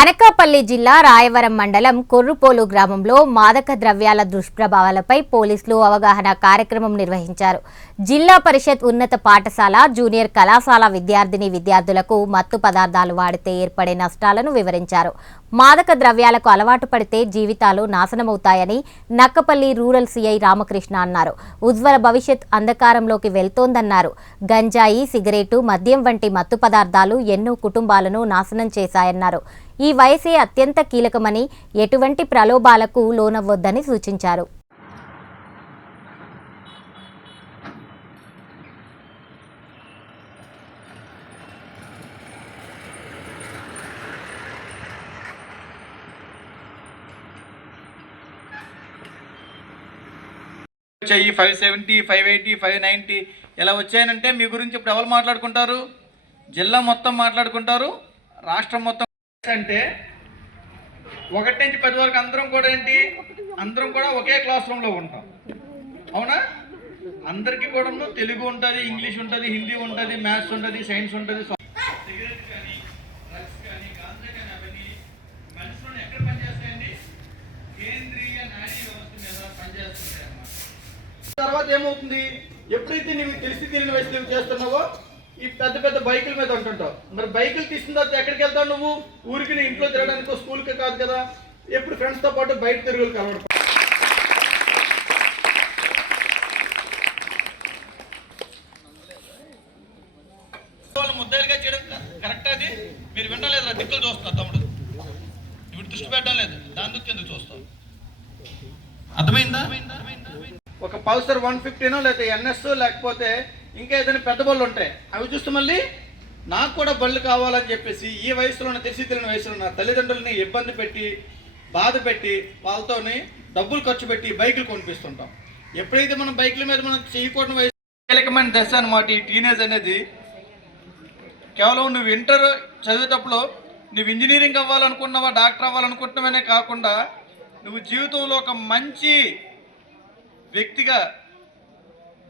అనకాపల్లి జిల్లా రాయవరం మండలం కొర్రుపోలు గ్రామంలో మాదక ద్రవ్యాల దుష్ప్రభావాలపై పోలీసులు అవగాహన కార్యక్రమం నిర్వహించారు. జిల్లా పరిషత్ ఉన్నత పాఠశాల, జూనియర్ కళాశాల విద్యార్థులకు మత్తు పదార్థాలు వాడితే ఏర్పడే నష్టాలను వివరించారు. మాదక ద్రవ్యాలకు అలవాటు పడితే జీవితాలు నాశనమవుతాయని నక్కపల్లి రూరల్ సీఐ రామకృష్ణ అన్నారు. ఉజ్వల భవిష్యత్ అంధకారంలోకి వెళ్తోందన్నారు. గంజాయి, సిగరెటు, మద్యం వంటి మత్తు పదార్థాలు ఎన్నో కుటుంబాలను నాశనం చేశాయన్నారు. ఈ వయసే అత్యంత కీలకమని, ఎటువంటి ప్రలోభాలకు లోనవ్వొద్దని సూచించారు. వచ్చాయి 570, 580, 590 ఇలా వచ్చాయనంటే మీ గురించి ఇప్పుడు ఎవరు మాట్లాడుకుంటారు? జిల్లా మొత్తం మాట్లాడుకుంటారు, రాష్ట్రం మొత్తం. అంటే 1 నుంచి 10 వరకు అందరం కూడా ఏంటి, అందరం కూడా ఒకే క్లాస్ రూమ్లో ఉంటాం, అవునా? అందరికీ కూడా తెలుగు ఉంటుంది, ఇంగ్లీష్ ఉంటుంది, హిందీ ఉంటుంది, మ్యాథ్స్ ఉంటుంది, సైన్స్ ఉంటుంది. సిగరెట్ కానీ, డ్రగ్స్ కానీ, గాంజా కానీ అవన్నీ మనుషులను ఎక్కడ పనిచేస్తాయండి? కేంద్రీయ నాడీ వ్యవస్థ మీద పనిచేస్తుంటాయి అన్నమాట. తర్వాత ఏమవుతుంది, ఎప్పుడైతే నీకు తెలిసి తెలియని వయసులో చేస్తున్నావో ఈ పెద్ద పెద్ద బైకుల మీద ఉంటుంటావు. మరి బైకులు తీసిన తర్వాత ఎక్కడికి వెళ్తావు నువ్వు? ఊరికి ఇంట్లో తిరగడానికో స్కూల్కి కాదు కదా, ఎప్పుడు ఫ్రెండ్స్తో పాటు బయట తిరుగులు కలవడం. వాళ్ళు ముద్దాయిలుగా చేయడం కరెక్ట్? అది మీరు వినలేదు, దిక్కులు చూస్తున్నారు తమ్ముడు, ఇప్పుడు దృష్టి పెట్టడం లేదు, దాని దుక్కు ఎందుకు చూస్తావు? అర్థమైందా? ఒక పల్సర్ 150నో లేకపోతే ఎన్ఎస్ లేకపోతే ఇంకా ఏదైనా పెద్ద బళ్ళు ఉంటాయి, అవి చూస్తే మళ్ళీ నాకు కూడా బళ్ళు కావాలని చెప్పేసి ఈ వయసులో తెలిసి తెలియని వయసులో నా తల్లిదండ్రులని ఇబ్బంది పెట్టి, బాధ పెట్టి, వాళ్ళతోని డబ్బులు ఖర్చు పెట్టి బైకులు కొనిపిస్తుంటాం. ఎప్పుడైతే మనం బైకుల మీద మనం చేయకూడని వయసు కీలకమైన దశ అనమాట ఈ టీనేజ్ అనేది. కేవలం నువ్వు ఇంటర్ చదివేటప్పుడు నువ్వు ఇంజనీరింగ్ అవ్వాలనుకుంటున్నావా, డాక్టర్ అవ్వాలనుకుంటున్నావనే కాకుండా నువ్వు జీవితంలో ఒక మంచి వ్యక్తిగా,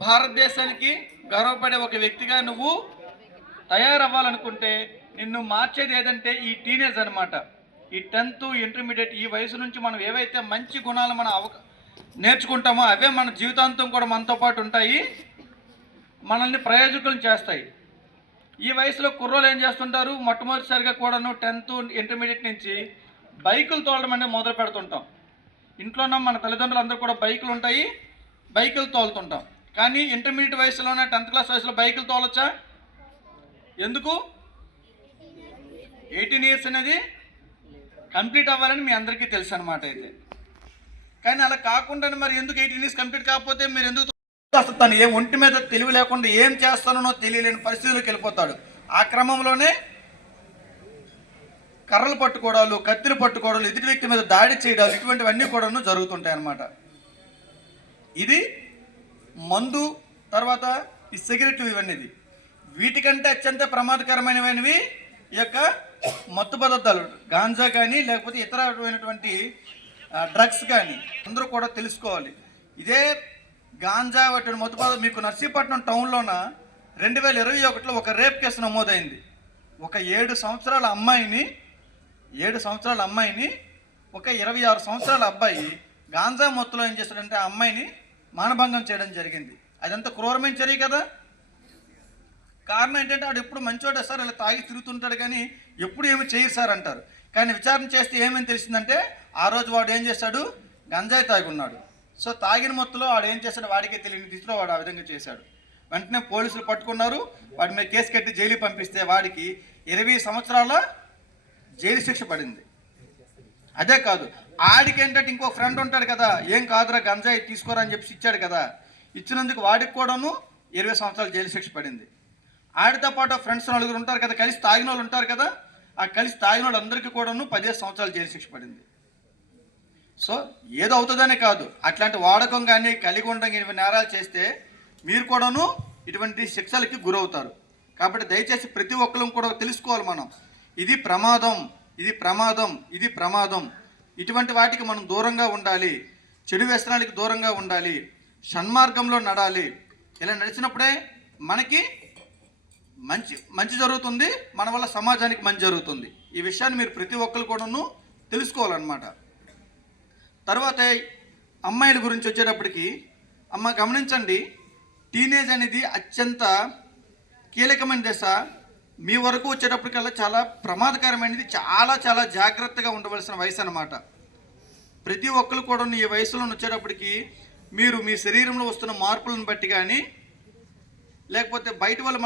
భారతదేశానికి గర్వపడే ఒక వ్యక్తిగా నువ్వు తయారవ్వాలనుకుంటే నిన్ను మార్చేది ఏదంటే ఈ టీనేజ్ అనమాట. ఈ 10th, ఇంటర్మీడియట్ ఈ వయసు నుంచి మనం ఏవైతే మంచి గుణాలు మనం నేర్చుకుంటామో అవే మన జీవితాంతం కూడా మనతో పాటు ఉంటాయి, మనల్ని ప్రయోజకులను చేస్తాయి. ఈ వయసులో కుర్రోలు ఏం చేస్తుంటారు, మొట్టమొదటిసారిగా కూడాను 10th, ఇంటర్మీడియట్ నుంచి బైకులు తోలడం అనేది మొదలు పెడుతుంటాం. ఇంట్లోనే మన తల్లిదండ్రులు అందరూ కూడా బైకులు ఉంటాయి, బైకులు తోలుతుంటాం. కానీ ఇంటర్మీడియట్ వయసులోనే 10th క్లాస్ వయసులో బైకులు తోలొచ్చా? ఎందుకు? 18 years అనేది కంప్లీట్ అవ్వాలని మీ అందరికీ తెలుసు అనమాట. అయితే కానీ అలా కాకుండా మరి ఎందుకు 18 years కంప్లీట్ కాకపోతే మీరు ఎందుకు అసలు తను ఏం ఒంటి మీద తెలివి లేకుండా ఏం చేస్తానో తెలియలేని పరిస్థితులకు వెళ్ళిపోతాడు. ఆ క్రమంలోనే కర్రలు పట్టుకోవడాలు, కత్తిలు పట్టుకోవడాలు, ఎదుటి వ్యక్తి మీద దాడి చేయడాలు, ఇటువంటివన్నీ కూడా జరుగుతుంటాయి అన్నమాట. ఇది మందు, తర్వాత ఈ సిగరెట్లు, ఇవన్నీ వీటికంటే అత్యంత ప్రమాదకరమైనవి ఈ యొక్క మత్తు పదార్థాలు, గాంజా కానీ లేకపోతే ఇతరమైనటువంటి డ్రగ్స్ కానీ అందరూ కూడా తెలుసుకోవాలి. ఇదే గాంజా వంటి మత్తు పదార్థాలు మీకు నర్సీపట్నం టౌన్లోన 2021లో ఒక రేప్ కేసు నమోదైంది. ఒక 7 సంవత్సరాల అమ్మాయిని ఒక 26 సంవత్సరాల అబ్బాయి గాంజా మత్తులో ఏం చేస్తాడంటే ఆ అమ్మాయిని మానభంగం చేయడం జరిగింది. అదంతా క్రూరమైన చర్య కదా. కారణం ఏంటంటే వాడు ఎప్పుడు మంచివాడు సార్, ఇలా తాగి తిరుగుతుంటాడు కానీ ఎప్పుడు ఏమి చేయరు సార్ అంటారు. కానీ విచారణ చేస్తే ఏమేమి తెలిసిందంటే ఆ రోజు వాడు ఏం చేశాడు, గంజాయి తాగి ఉన్నాడు. సో తాగిన మొత్తంలో వాడు ఏం చేశాడు, వాడికే తెలియని దిశలో వాడు ఆ విధంగా చేశాడు. వెంటనే పోలీసులు పట్టుకున్నారు, వాడి మీద కేసు కట్టి జైలుకి పంపిస్తే వాడికి 20 సంవత్సరాల జైలు శిక్ష పడింది. అదే కాదు, ఆడికి ఏంటంటే ఇంకో ఫ్రెండ్ ఉంటాడు కదా, ఏం కాదురా గంజాయి తీసుకోరా అని చెప్పి ఇచ్చాడు కదా, ఇచ్చినందుకు వాడికి కూడాను 20 సంవత్సరాల జైలు శిక్ష పడింది. ఆడితో పాటు ఫ్రెండ్స్ 4 ఉంటారు కదా, కలిసి తాగిన వాళ్ళు ఉంటారు కదా, ఆ కలిసి తాగిన వాళ్ళు అందరికీ కూడాను 15 సంవత్సరాల జైలు శిక్ష పడింది. సో ఏదో అవుతుందనే కాదు, అట్లాంటి వాడకం కానీ కలిగి ఉండడం కానీ నేరాలు చేస్తే మీరు కూడాను ఇటువంటి శిక్షలకి గురవుతారు. కాబట్టి దయచేసి ప్రతి ఒక్కరు కూడా తెలుసుకోవాలి, మనం ఇది ప్రమాదం, ఇది ప్రమాదం, ఇది ప్రమాదం. ఇటువంటి వాటికి మనం దూరంగా ఉండాలి, చెడు వ్యసనాలకి దూరంగా ఉండాలి, షణ్మార్గంలో నడాలి. ఇలా నడిచినప్పుడే మనకి మంచి జరుగుతుంది, మన వల్ల సమాజానికి మంచి జరుగుతుంది. ఈ విషయాన్ని మీరు ప్రతి ఒక్కరు కూడాను తెలుసుకోవాలన్నమాట. తర్వాత అమ్మాయిల గురించి వచ్చేటప్పటికి అమ్మ గమనించండి, టీనేజ్ అనేది అత్యంత కీలకమైన దశ. మీ వరకు వచ్చేటప్పటికల్లా చాలా ప్రమాదకరమైనది, చాలా చాలా జాగ్రత్తగా ఉండవలసిన వయసు అన్నమాట. ప్రతి ఒక్కరు కూడా ఈ వయసులో వచ్చేటప్పటికి మీరు మీ శరీరంలో వస్తున్న మార్పులను బట్టి కానీ లేకపోతే బయట వాళ్ళ